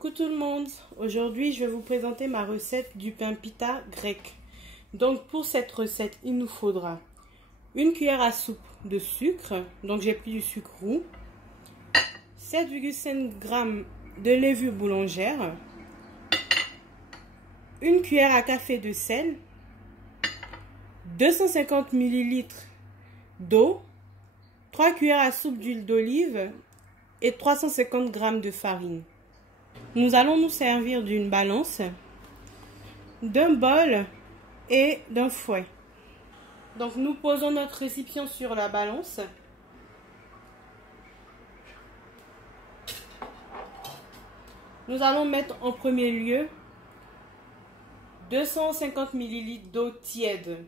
Coucou tout le monde, aujourd'hui je vais vous présenter ma recette du pain pita grec. Donc pour cette recette il nous faudra une cuillère à soupe de sucre, donc j'ai pris du sucre roux, 7,5 g de levure boulangère, une cuillère à café de sel, 250 ml d'eau, 3 cuillères à soupe d'huile d'olive et 350 g de farine. Nous allons nous servir d'une balance, d'un bol et d'un fouet. Donc nous posons notre récipient sur la balance. Nous allons mettre en premier lieu 250 ml d'eau tiède.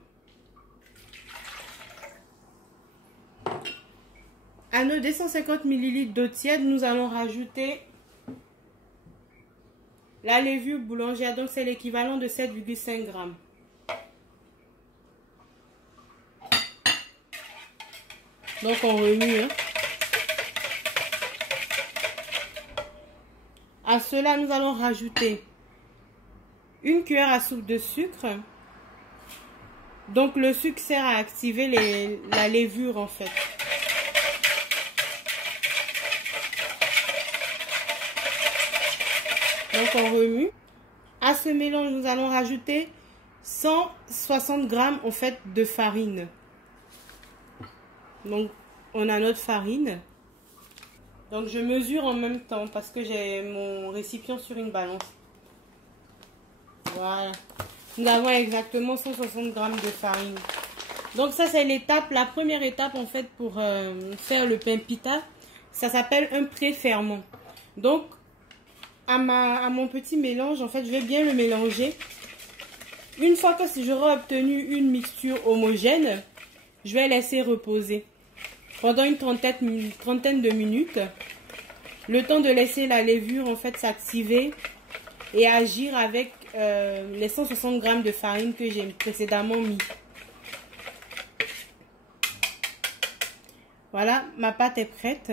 À nos 250 ml d'eau tiède, nous allons rajouter la levure boulangère, donc c'est l'équivalent de 7,5 g. Donc on remue. À cela, nous allons rajouter une cuillère à soupe de sucre. Donc le sucre sert à activer la levure en fait. Donc on remue. À ce mélange, nous allons rajouter 160 g en fait de farine. Donc on a notre farine. Donc je mesure en même temps parce que j'ai mon récipient sur une balance. Voilà. Nous avons exactement 160 g de farine. Donc ça c'est l'étape, la première étape en fait pour faire le pain pita. Ça s'appelle un pré-ferment. Donc à mon petit mélange, en fait, je vais bien le mélanger. Une fois que j'aurai obtenu une mixture homogène, je vais laisser reposer pendant une trentaine de minutes. Le temps de laisser la levure, en fait, s'activer et agir avec les 160 g de farine que j'ai précédemment mis. Voilà, ma pâte est prête.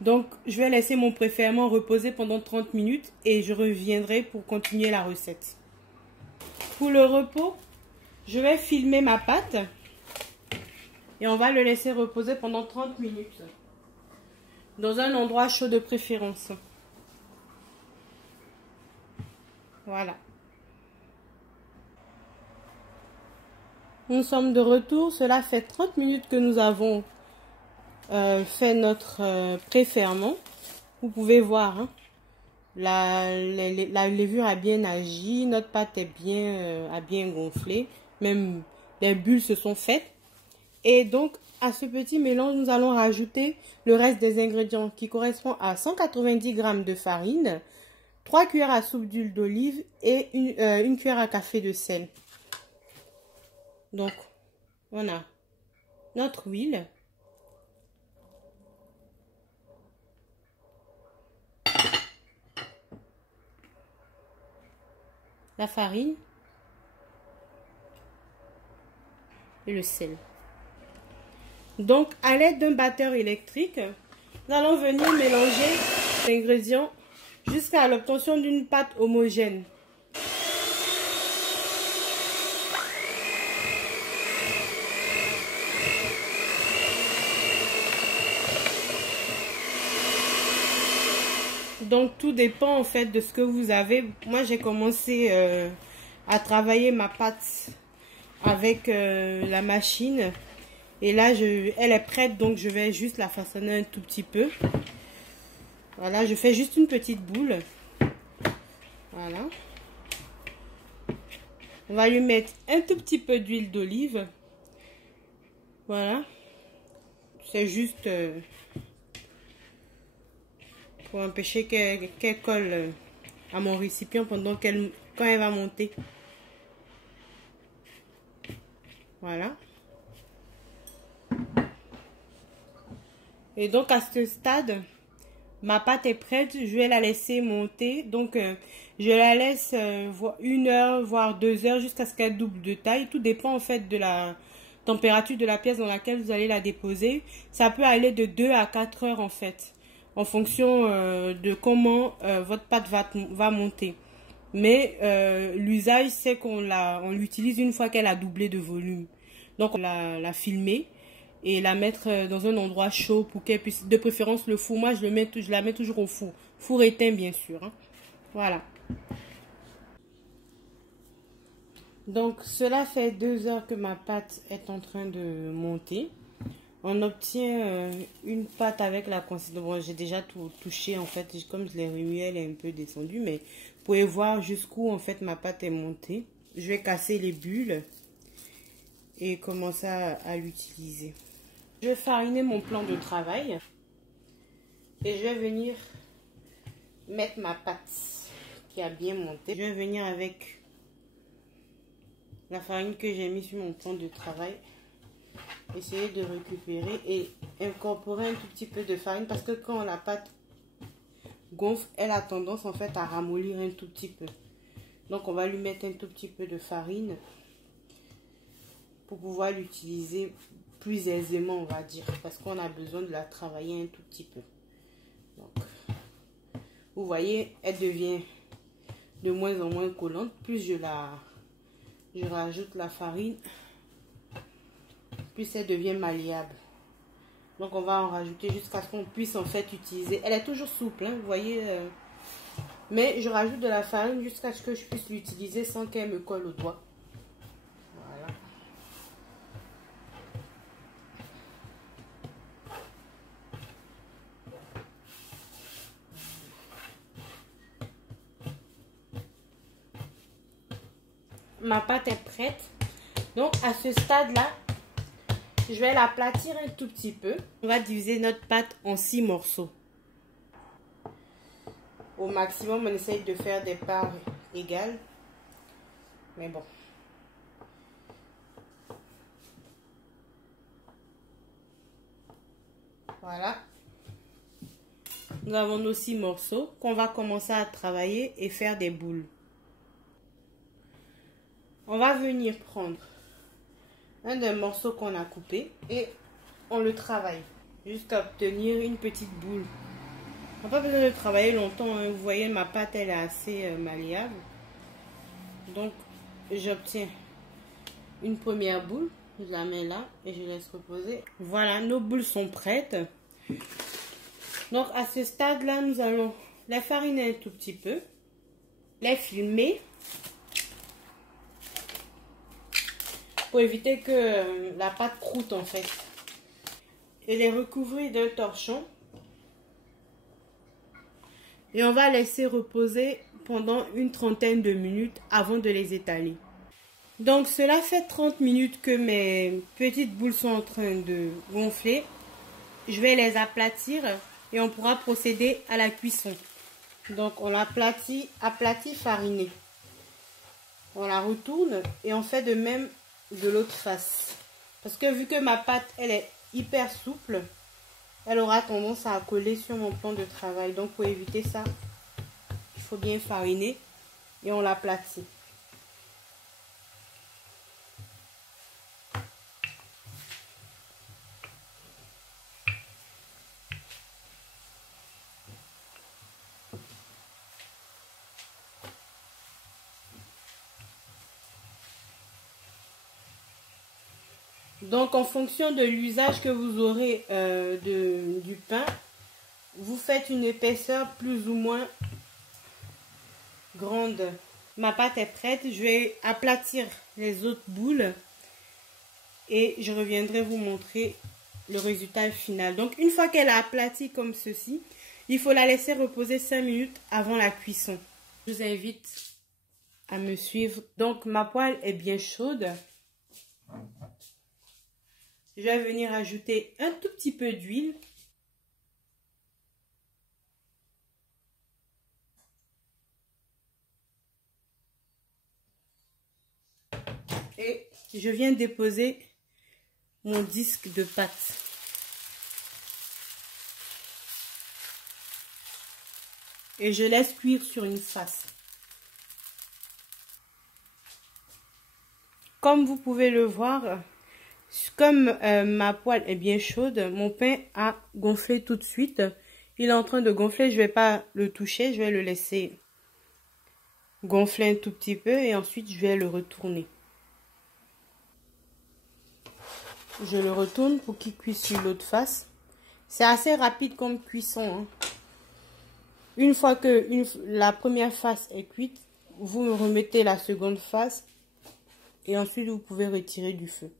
Donc, je vais laisser mon pré-ferment reposer pendant 30 minutes et je reviendrai pour continuer la recette. Pour le repos, je vais filmer ma pâte et on va le laisser reposer pendant 30 minutes dans un endroit chaud de préférence. Voilà. Nous sommes de retour. Cela fait 30 minutes que nous avons fait notre pré-ferment. Vous pouvez voir, hein, la levure a bien agi, notre pâte est a bien gonflé, même les bulles se sont faites. Et donc à ce petit mélange, nous allons rajouter le reste des ingrédients qui correspond à 190 g de farine, 3 cuillères à soupe d'huile d'olive et une cuillère à café de sel. Donc on a notre huile. La farine et le sel. Donc, à l'aide d'un batteur électrique, nous allons venir mélanger les ingrédients jusqu'à l'obtention d'une pâte homogène. Donc tout dépend en fait de ce que vous avez. Moi j'ai commencé à travailler ma pâte avec la machine. Et là elle est prête, donc je vais juste la façonner un tout petit peu. Voilà, je fais juste une petite boule. Voilà. On va lui mettre un tout petit peu d'huile d'olive. Voilà. C'est juste pour empêcher qu'elle colle à mon récipient quand elle va monter. Voilà. Et donc à ce stade, ma pâte est prête. Je vais la laisser monter. Donc je la laisse 1 heure voire 2 heures jusqu'à ce qu'elle double de taille. Tout dépend en fait de la température de la pièce dans laquelle vous allez la déposer. Ça peut aller de 2 à 4 heures en fait. en fonction de comment votre pâte va monter. Mais l'usage, c'est qu'on l'utilise une fois qu'elle a doublé de volume. Donc, on la filmer et la mettre dans un endroit chaud pour qu'elle puisse, de préférence le four. Moi, je la mets toujours au four. Four éteint, bien sûr. Hein. Voilà. Donc, cela fait 2 heures que ma pâte est en train de monter. On obtient une pâte avec la consistance. Bon, j'ai déjà tout touché en fait. Comme je l'ai remué, elle est un peu descendue. Mais vous pouvez voir jusqu'où en fait ma pâte est montée. Je vais casser les bulles et commencer à l'utiliser. Je vais fariner mon plan de travail. Et je vais venir mettre ma pâte qui a bien monté. Je vais venir avec la farine que j'ai mise sur mon plan de travail. Essayer de récupérer et incorporer un tout petit peu de farine parce que quand la pâte gonfle, elle a tendance en fait à ramollir un tout petit peu. Donc on va lui mettre un tout petit peu de farine pour pouvoir l'utiliser plus aisément, on va dire, parce qu'on a besoin de la travailler un tout petit peu. Donc, vous voyez, elle devient de moins en moins collante. Plus je rajoute la farine, plus elle devient malléable. Donc on va en rajouter jusqu'à ce qu'on puisse en fait utiliser. Elle est toujours souple, hein, vous voyez. Mais je rajoute de la farine jusqu'à ce que je puisse l'utiliser sans qu'elle me colle au doigt. Voilà. Ma pâte est prête. Donc à ce stade-là, je vais l'aplatir un tout petit peu. On va diviser notre pâte en 6 morceaux. Au maximum, on essaye de faire des parts égales. Mais bon. Voilà. Nous avons nos 6 morceaux qu'on va commencer à travailler et faire des boules. On va venir prendre un des morceaux qu'on a coupé et on le travaille jusqu'à obtenir une petite boule. On n'a pas besoin de travailler longtemps, hein. Vous voyez, ma pâte elle est assez malléable. Donc j'obtiens une première boule, je la mets là et je laisse reposer. Voilà, nos boules sont prêtes. Donc à ce stade là, nous allons la fariner un tout petit peu, les filmer pour éviter que la pâte croûte en fait, et les recouvrir d'un torchon. Et on va laisser reposer pendant une trentaine de minutes avant de les étaler. Donc cela fait 30 minutes que mes petites boules sont en train de gonfler. Je vais les aplatir et on pourra procéder à la cuisson. Donc on l'aplatit, fariné. On la retourne et on fait de même de l'autre face. Parce que vu que ma pâte elle est hyper souple, elle aura tendance à coller sur mon plan de travail. Donc pour éviter ça, il faut bien fariner et on l'aplatit. Donc en fonction de l'usage que vous aurez du pain, vous faites une épaisseur plus ou moins grande. Ma pâte est prête, je vais aplatir les autres boules et je reviendrai vous montrer le résultat final. Donc une fois qu'elle a aplati comme ceci, il faut la laisser reposer 5 minutes avant la cuisson. Je vous invite à me suivre. Donc ma poêle est bien chaude. Je vais venir ajouter un tout petit peu d'huile. Et je viens déposer mon disque de pâte. Et je laisse cuire sur une face. Comme vous pouvez le voir, comme ma poêle est bien chaude, mon pain a gonflé tout de suite. il est en train de gonfler. Je vais pas le toucher, je vais le laisser gonfler un tout petit peu et ensuite je vais le retourner. Je le retourne pour qu'il cuise sur l'autre face. C'est assez rapide comme cuisson, hein. Une fois que la première face est cuite, vous me remettez la seconde face et ensuite vous pouvez retirer du feu.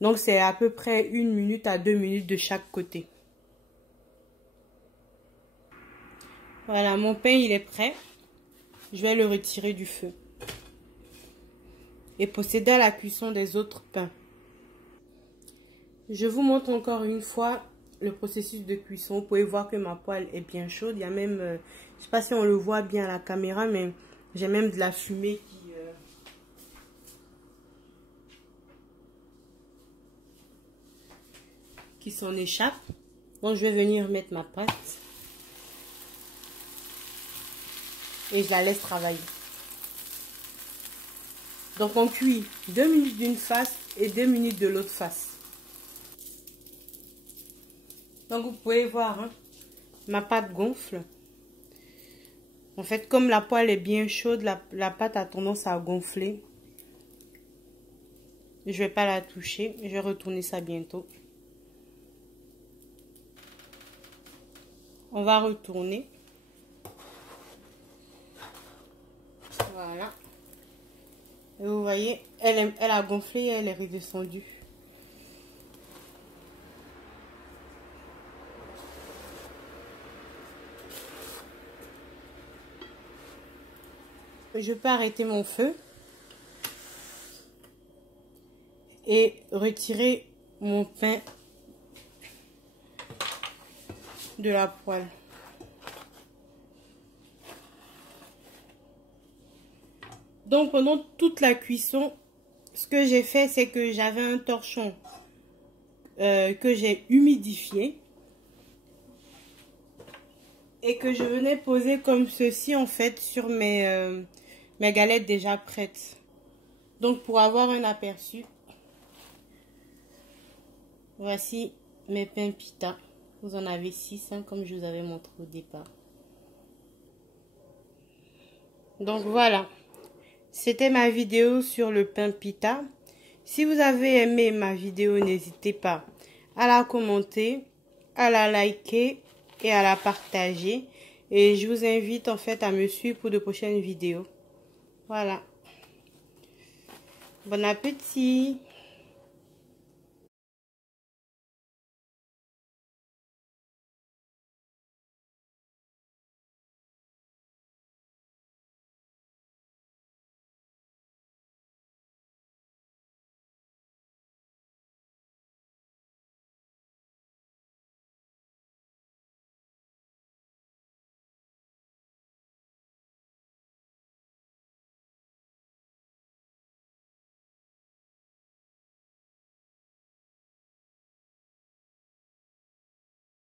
Donc c'est à peu près 1 minute à 2 minutes de chaque côté. Voilà, mon pain il est prêt. Je vais le retirer du feu et procéder à la cuisson des autres pains. Je vous montre encore une fois le processus de cuisson. Vous pouvez voir que ma poêle est bien chaude. Il y a même, je ne sais pas si on le voit bien à la caméra, mais j'ai même de la fumée qui s'en échappe. Donc je vais venir mettre ma pâte et je la laisse travailler. Donc on cuit 2 minutes d'une face et 2 minutes de l'autre face. Donc vous pouvez voir, hein, ma pâte gonfle. En fait, comme la poêle est bien chaude, la pâte a tendance à gonfler. Je vais pas la toucher, je vais retourner ça bientôt. On va retourner. Voilà. Et vous voyez, elle a gonflé et elle est redescendue. Je peux arrêter mon feu et retirer mon pain de la poêle. Donc pendant toute la cuisson, ce que j'ai fait, c'est que j'avais un torchon que j'ai humidifié et que je venais poser comme ceci en fait sur mes galettes déjà prêtes. Donc pour avoir un aperçu, voici mes pains pita. Vous en avez 6, hein, comme je vous avais montré au départ. Donc voilà, c'était ma vidéo sur le pain pita. Si vous avez aimé ma vidéo, n'hésitez pas à la commenter, à la liker et à la partager. Et je vous invite en fait à me suivre pour de prochaines vidéos. Voilà. Bon appétit!